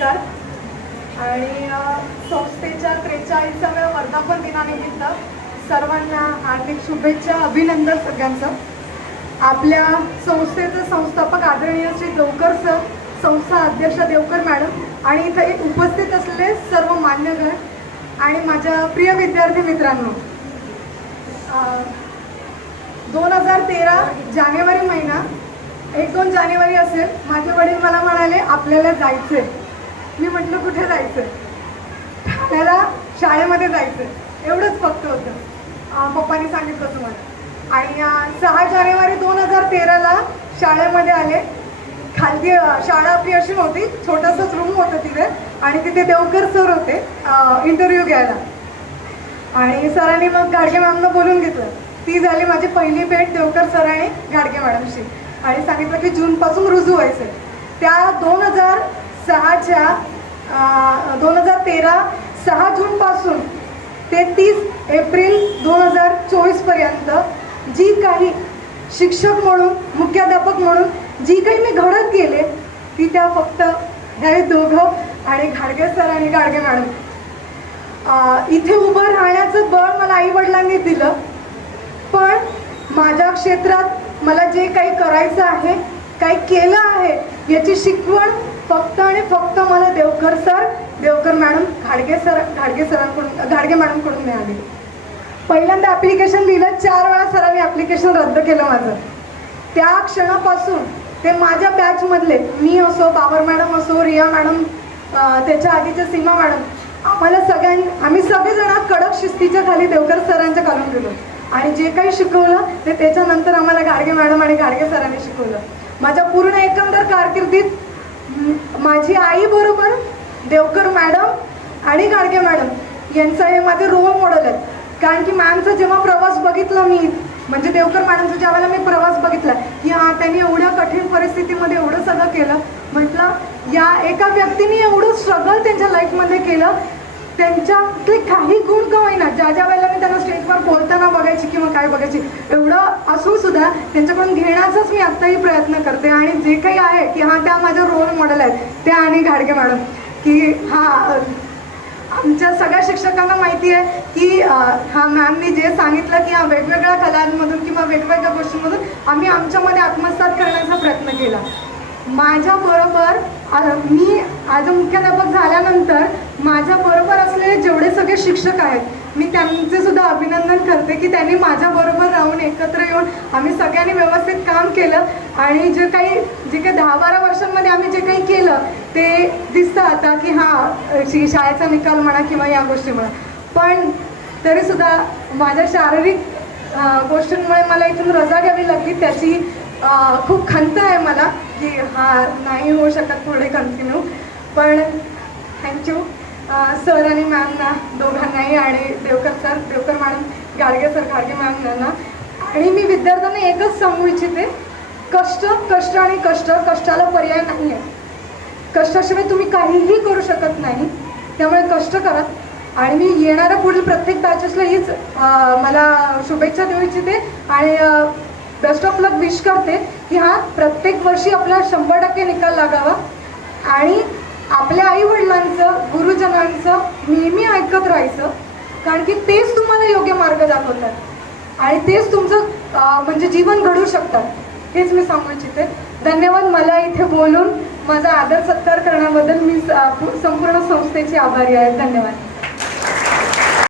नमस्कार. आणि संस्थेच्या 43व्या वर्धापन दिनानिमित्त सर्वांना हार्दिक शुभेच्छा, अभिनंदन सगळ्यांचं. आपल्या संस्थेचे संस्थापक आदरणीय श्री देवकर सर, संस्था अध्यक्ष देवकर मॅडम आणि इथे उपस्थित असलेले सर्व मान्यवर आणि माझ्या प्रिय विद्यार्थी मित्रांनो, 2013 जानेवारी महिना 1-2 जानेवारी असेल, माझे वडील मला म्हणाले आपल्याला जायचंय. मी म्हटलं कुठे जायचं? ठाण्याला शाळेमध्ये जायचं, एवढंच फक्त होतं. पप्पांनी सांगितलं तुम्हाला. आणि 6 जानेवारी 2013ला शाळेमध्ये आले. खालती शाळा आपली अशी नव्हती, छोटासाच रूम होतं तिथे आणि तिथे देवकर सर होते इंटरव्ह्यू घ्यायला. आणि सरांनी मग गाडगे मॅमला बोलून घेतलं. ती झाली माझी पहिली भेट देवकर सर आणि गाडगे मॅडमशी. आणि सांगितलं की जूनपासून रुजू व्हायचं. त्या 2006च्या 2013 6 जूनपासून ते 30 एप्रिल 2024पर्यंत जी काही शिक्षक म्हणून, मुख्याध्यापक म्हणून जी काही मी घडत गेले, ती त्या फक्त हे दोघं आणि घाडगे सर आणि गाडगे मॅडम. इथे उभं राहण्याचं बळ मला आईवडिलांनी दिलं. पण माझ्या क्षेत्रात मला जे काही करायचं आहे, काही केलं आहे, याची शिकवण फक्त आणि फक्त मला देवकर सर, देवकर मॅडम, घाडगे मॅडमकडून मिळाली. पहिल्यांदा ॲप्लिकेशन दिलं, 4 वेळा सरांनी ॲप्लिकेशन रद्द केलं माझं. त्या क्षणापासून ते माझ्या बॅचमधले, मी असो, बाबर मॅडम असो, रिया मॅडम, त्याच्या आधीच्या सीमा मॅडम, आम्ही सगळेजण कडक शिस्तीच्या खाली देवकर सरांच्या खालून गेलो. आणि जे काही शिकवलं ते त्याच्यानंतर आम्हाला गाडगे मॅडम आणि गाडगे सरांनी शिकवलं. माझ्या पूर्ण एकंदर कारकिर्दीत माझी आई बरोबर देवकर मॅडम आणि गाडगे मॅडम यांचा हे माझे रोल मॉडेल आहेत. कारण की मॅमचा जेव्हा प्रवास बघितला मी, म्हणजे देवकर मॅडमचा ज्या वेळेला मी प्रवास बघितला की त्यांनी एवढ्या कठीण परिस्थितीमध्ये एवढं सगळं केलं, म्हटलं या एका व्यक्तीने एवढं स्ट्रगल त्यांच्या लाईफमध्ये केलं. त्यांच्यातले काही गुण का होईना, ज्या वेळेला मी त्यांना स्टेजवर बोलताना बघायची किंवा काय बघायची, एवढं असून सुद्धा त्यांच्याकडून घेण्याचाच मी आत्ताही प्रयत्न करते. आणि जे काही आहे की त्या माझ्या रोल मॉडेल आहेत, त्या आणि घाडगे मॅडम, की आमच्या सगळ्या शिक्षकांना माहिती आहे की मॅमनी जे सांगितलं की वेगवेगळ्या कलांमधून किंवा वेगवेगळ्या गोष्टींमधून आम्ही आमच्यामध्ये आत्मसात करण्याचा प्रयत्न केला. माझ्याबरोबर मी आज मुख्याध्यापक झाल्यानंतर माझ्याबरोबर असलेले जेवढे सगळे शिक्षक आहेत, मी त्यांचे सुद्धा अभिनंदन करते की त्यांनी माझ्याबरोबर राहून एकत्र येऊन आम्ही सगळ्यांनी व्यवस्थित काम केलं. आणि जे काही 10-12 वर्षांमध्ये आम्ही जे काही केलं ते दिसतं आता की शाळेचा निकाल म्हणा किंवा या गोष्टी म्हणा. पण तरीसुद्धा माझ्या शारीरिक गोष्टींमुळे मला इथून रजा घ्यावी लागली. त्याची खूप खंत आहे मला की नाही होऊ शकत पुढे कंटिन्यू. पण थँक्यू सर आणि मॅमना दोघांनाही, आणि Devkar sir, Devkar madam, Gadge sir, Gadge ma'am यांना. आणि मी विद्यार्थ्यांना एकच सांगू इच्छिते, कष्ट कष्ट आणि कष्ट, कष्टाला पर्याय नाही आहे. कष्टाशिवाय तुम्ही काहीही करू शकत नाही. त्यामुळे कष्ट करा. आणि मी येणाऱ्या पुढील प्रत्येक बॅचेसला हीच मला शुभेच्छा देऊ इच्छिते आणि बेस्ट ऑफ लक विश करते की प्रत्येक वर्षी आपला 100% निकाल लागावा. आणि आपल्या आईवडिलांचं, गुरुजनांचं नेहमी ऐकत राहायचं, कारण की तेच तुम्हाला योग्य मार्ग दाखवतात आणि तेच तुमचं म्हणजे जीवन घडवू शकतात. हेच मी सांगू इच्छिते. धन्यवाद. मला इथे बोलून माझा आदर सत्कार करण्याबद्दल मी संपूर्ण संस्थेची आभारी आहे. धन्यवाद.